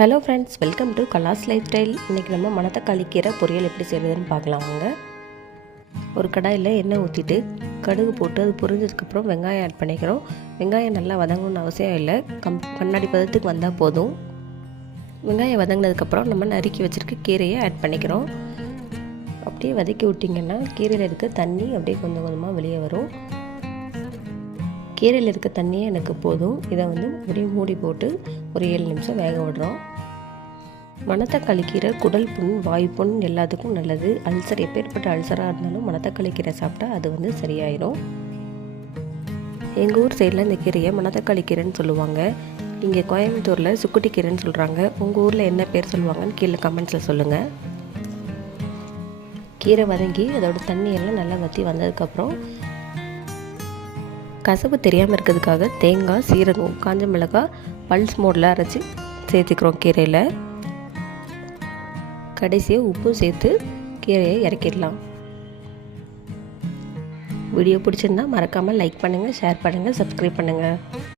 Hello friends welcome to Kalas lifestyle இன்றைக்கி நம்ம மணத்தக்காளி கீரை பொரியல் எப்படி செய்கிறதுன்னு பார்க்கலாம் வாங்க. ஒரு கடாயில் எண்ணெய் ஊற்றிட்டு கடுகு போட்டு அது புரிஞ்சதுக்கப்புறம் வெங்காயம் ஆட் பண்ணிக்கிறோம். வெங்காயம் நல்லா வதங்கணும்னு அவசியம் இல்லை. கம் கண்ணாடி பதத்துக்கு வந்தால் போதும். வெங்காயம் வதங்கினதுக்கப்புறம் நம்ம நறுக்கி வச்சுருக்க கீரையை ஆட் பண்ணிக்கிறோம். அப்படியே வதக்கி விட்டிங்கன்னா கீரையில் இருக்க தண்ணி அப்படியே கொஞ்சம் கொஞ்சமாக வெளியே வரும். கீரையில் இருக்க தண்ணியே எனக்கு போதும். இதை வந்து அப்படியே மூடி போட்டு ஒரு ஏழு நிமிஷம் வேக விடுறோம். மணத்தக்காளி கீரை குடல் புண் வாய் புண் எல்லாத்துக்கும் நல்லது. அல்சர் எப்பேற்பட்ட அல்சராக இருந்தாலும் மணத்தக்காளி கீரை சாப்பிட்டா அது வந்து சரியாயிடும் எங்கள் ஊர் சைடில் இந்த கீரையை மணத்தக்காளி கீரைன்னு சொல்லுவாங்க. இங்கே கோயம்புத்தூரில் சுக்குட்டி கீரைன்னு சொல்கிறாங்க உங்கள் ஊரில் என்ன பேர் சொல்லுவாங்கன்னு கீழே கமெண்ட்ஸில் சொல்லுங்கள் கீரை வதங்கி அதோடய தண்ணியெல்லாம் நல்லா வற்றி வந்ததுக்கப்புறம் கசப்பு தெரியாமல் இருக்கிறதுக்காக தேங்காய் சீரகம் காஞ்ச மிளகாய் பல்ஸ் மோடில் அரைச்சி சேர்த்துக்கிறோம் கீரையில். கடைசியாக உப்பு சேர்த்து கீரையை இறக்கிடலாம். வீடியோ பிடிச்சிருந்தா மறக்காமல் லைக் பண்ணுங்கள் ஷேர் பண்ணுங்கள் சப்ஸ்கிரைப் பண்ணுங்கள்